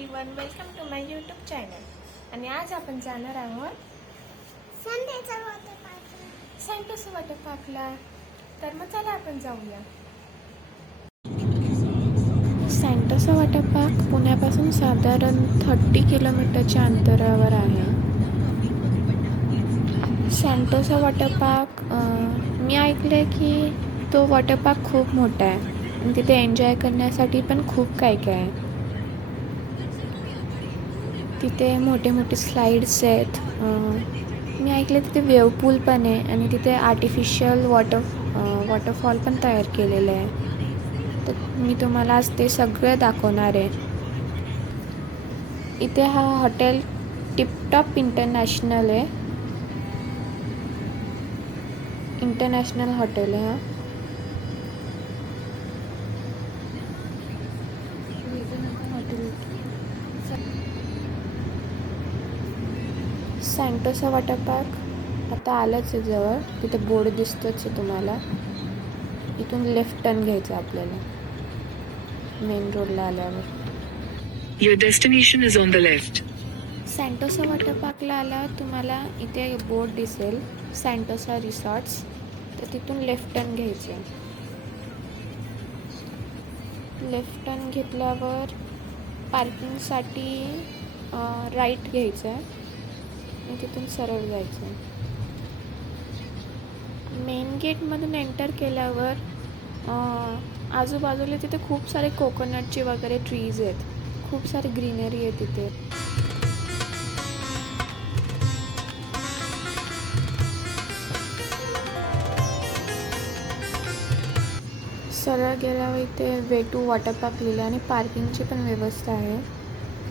Everyone, welcome to my YouTube channel. आणि आज आपण जाणार आहोत सेंटोसा वॉटर पार्कला. तर मग चला आपण जाऊया. सेंटोसा वॉटर पार्क पुण्यापासून साधारण 30 किलोमीटरच्या अंतरावर आहे. सेंटोसा वॉटर पार्क मी ऐकले की तो वॉटर पार्क खूप मोठा आहे आणि तिथे एन्जॉय करण्यासाठी पण खूप काय काय आहे. तिथे मोठे मोठे स्लाइड्स आहेत. मी ऐकले तिथे वेव पूल पण आहे आणि तिथे आर्टिफिशियल वॉटरफॉल पण तयार केलेलं आहे. तर मी तुम्हाला आज ते सगळं दाखवणार आहे. इथे हा हॉटेल टिपटॉप इंटरनॅशनल आहे. इंटरनॅशनल हॉटेल आहे हा. सेंटोसा वॉटर पार्क आता आलंच आहे जवळ. तिथे बोर्ड दिसतोच आहे तुम्हाला. इथून लेफ्ट टर्न घ्यायचं आपल्याला मेन रोडला आल्यावर. Your destination is on the left. Sentosa water पार्कला आल्यावर तुम्हाला इथे बोर्ड दिसेल सेंटोसा रिसॉर्ट्स. तर तिथून लेफ्ट टर्न घ्यायचं. लेफ्ट टर्न घेतल्यावर पार्किंगसाठी राईट घ्यायचं आहे आणि तिथून सरळ जायचं. मेन गेटमधून एंटर केल्यावर आजूबाजूला तिथे खूप सारे कोकोनटचे वगैरे ट्रीज आहेत. खूप सारी ग्रीनरी आहे तिथे. सरळ गेल्यावर इथे वे टू वॉटर पार्क लिहिलं आणि पार्किंगची पण व्यवस्था आहे.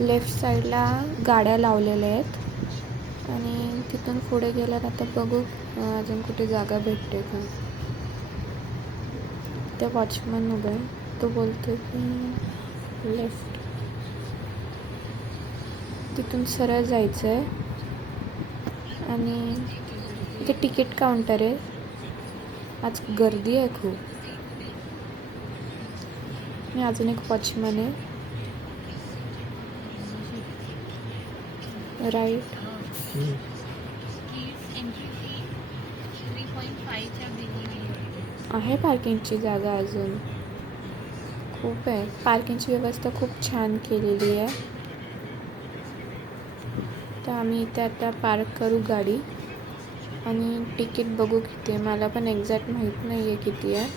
लेफ्ट साईडला गाड्या लावलेल्या आहेत आणि तिथून पुढे गेल्यावर आता बघू अजून कुठे जागा भेटते का. ते वॉचमन उभा आहे. तो बोलतो की लेफ्ट. तिथून सरळ जायचं आहे आणि इथे तिकीट काउंटर आहे. आज गर्दी आहे खूप. मी अजून एक वॉचमन आहे. राईट आहे. पार्किंगची जागा अजून खूप आहे. पार्किंगची व्यवस्था खूप छान केलेली आहे. तर आम्ही इथे आता पार्क करू गाडी आणि तिकीट बघू किती आहे. मला पण एक्झॅक्ट माहीत नाही आहे किती आहे.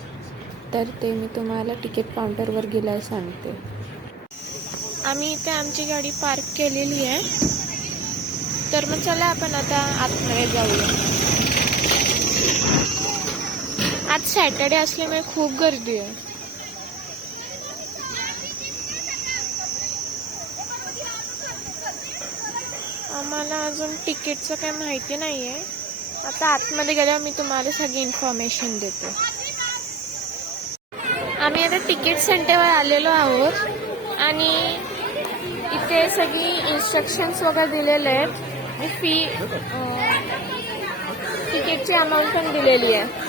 तर ते मी तुम्हाला तिकीट काउंटरवर गेल्यावर सांगते. आम्ही इथे आमची गाडी पार्क केलेली आहे. तर मग चला आपण आता आतमध्ये जाऊया. आज सॅटर्डे असल्यामुळे खूप गर्दी आहे. आम्हाला अजून तिकीटचं काही माहिती नाही आहे. आता आतमध्ये गेल्यावर मी तुम्हाला सगळी इन्फॉर्मेशन देते. आम्ही आता तिकीट सेंटरवर आलेलो आहोत आणि इथे सगळी इन्स्ट्रक्शन्स वगैरे दिलेले आहेत. तिकीटची अमाऊंट पण दिलेली आहे.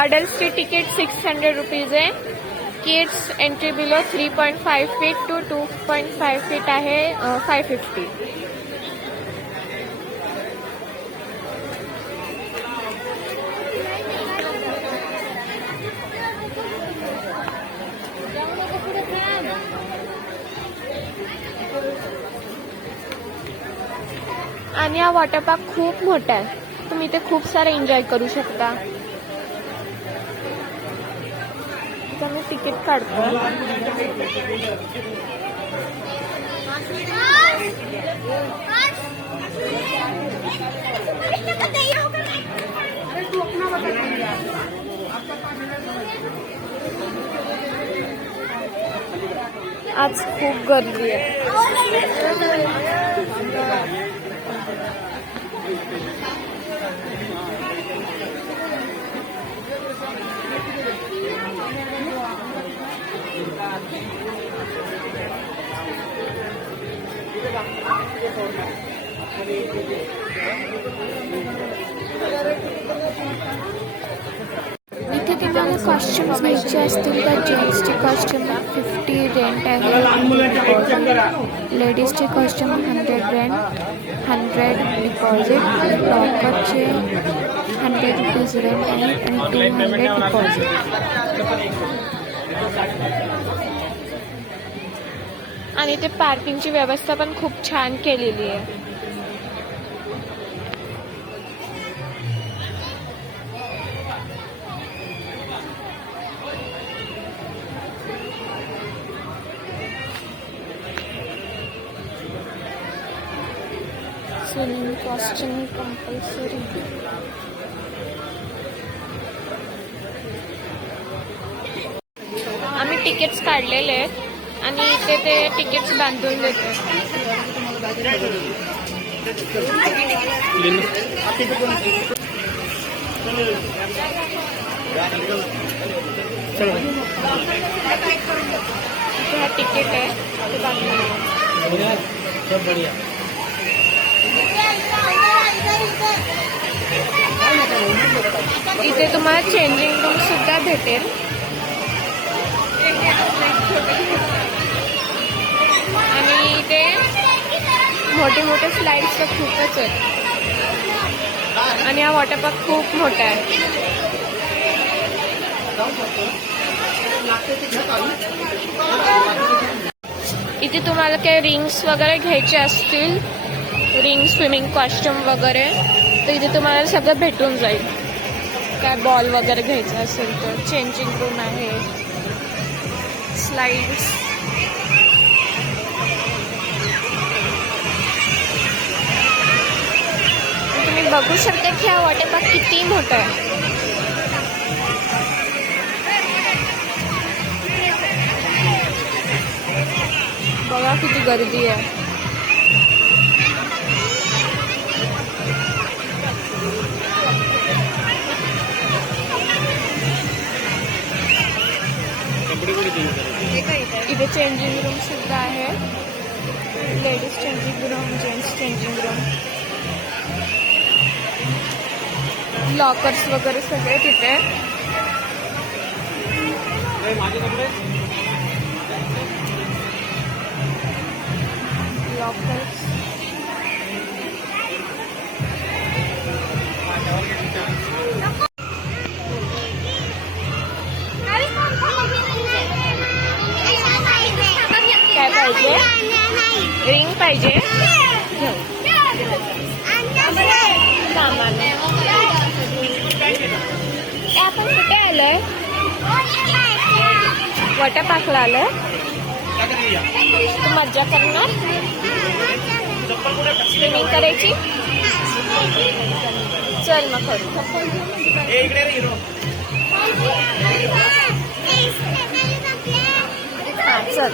अडल्ट्सची तिकीट 600 रुपीज आहे. Kids entry below 3.5 feet to 2.5 feet आहे 550. आणि हा वॉटर पार्क खूप मोठा आहे. तुम्ही इथे खूप सारे एन्जॉय करू शकता. तर मी तिकीट काढतो. आज खूप गर्दी आहे. इथे तुम्हाला कॉस्ट्युम्स घ्यायचे असतील तर जेंट्सचे कॉस्ट्युम साठी रेंट आहे 100. लेडीजचे कॉस्ट्युम 100 रेंट, 100 डिपॉझिट. लॉकरचे 100 रुपीज रेंट आहे आणि 200 डिपॉझिट. आणि ते पार्किंगची व्यवस्था पण खूप छान केलेली आहे. Swimming costume compulsory. आम्ही तिकीट्स काढलेले आहेत आणि इथे ते तिकीट्स बांधून देतात. इथे हा तिकीट आहे ते बांधून देतात. इथे तुम्हाला चेंजिंग रूम सुद्धा भेटेल. आणि इथे मोठे मोठे स्लाइड्स तर खूपच आहेत आणि हा वॉटर पार्क खूप मोठा आहे. इथे तुम्हाला काही रिंग्स वगैरे घ्यायचे असतील, रिंग, स्विमिंग कॉस्ट्युम वगैरे, तर इथे तुम्हाला सगळं भेटून जाईल. काय बॉल वगैरे घ्यायचा असेल तर. चेंजिंग रूम आहे, स्लाइड्स. तुम्ही बघू शकता की हा वॉटर पार्क किती मोठा आहे. बघा किती गर्दी आहे. इथे चेंजिंग रूम सुद्धा आहे. Ladies changing room, gents changing room, lockers वगैरे सगळे तिथे. लॉकर्स. काय पाहिजे? रिंग पाहिजे. सामान. आपण कुठे आलोय? वॉटर पार्कला आलोय. तू मज्जा करणार? स्विमिंग करायची? चल मग करू. हा चल.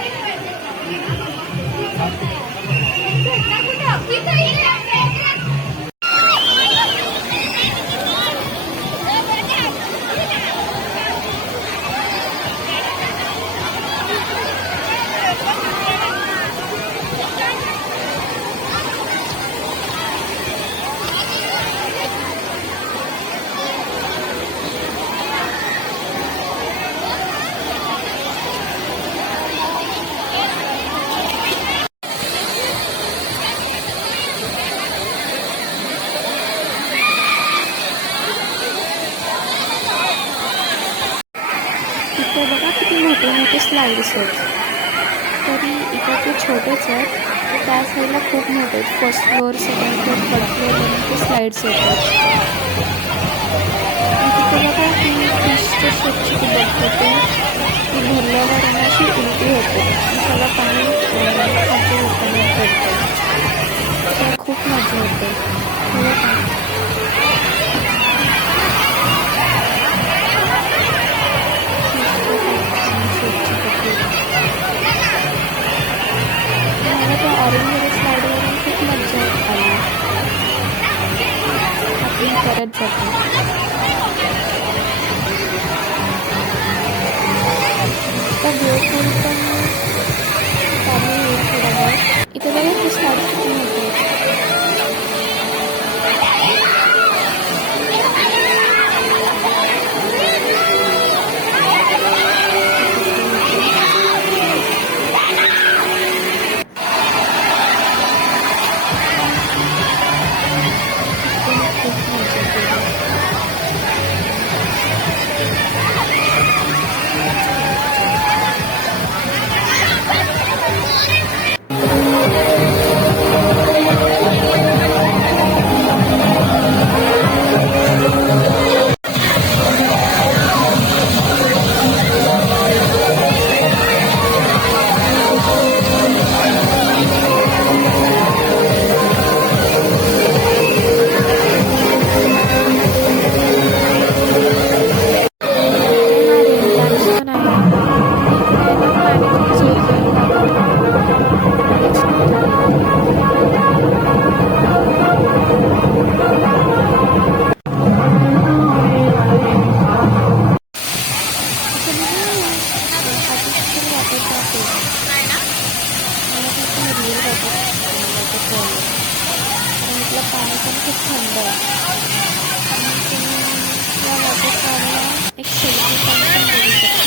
इथे बघा किती मोठे मोठे स्लाइड्स आहेत. तरी इथे ते छोटेच आहेत, तर त्या साईडला खूप मोठे आहेत. First floor, second floor, third फ्लोअरपर्यंत ते स्लाइड्स येतात. तिथे बघा ती फिशच्या शेपची ती बघते ती भरल्यावर त्यांना अशी उलटी होते. सगळं पाणी खालच्या होताना पडतं. तर खूप मजा येते. मला त्या ऑरेंज स्लाइडवरून खूप मजा आली. आपण करत जातो. आता वेळपूल पण चालू होईल थोडा वेळ. इथे बघा ते स्लाइड किती मोठे आहेत. खूप थंड आहे आणि तुम्ही या वॉटरफॉलला एक सेल्फी पॉईंट पण करू शकता.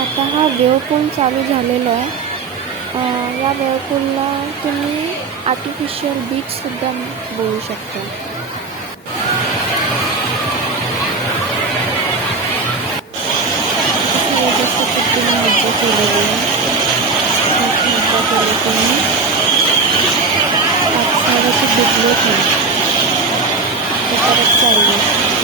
आता हा वेव पूल चालू झालेला आहे. या वेव पूलला तुम्ही आर्टिफिशियल बीचसुद्धा बोलू शकता. जसं पद्धतीने मज्जा केलेली आहे. खूप मज्जा केली तुम्ही. पावसाळ्याची डुबलेत नाही. परत चालली.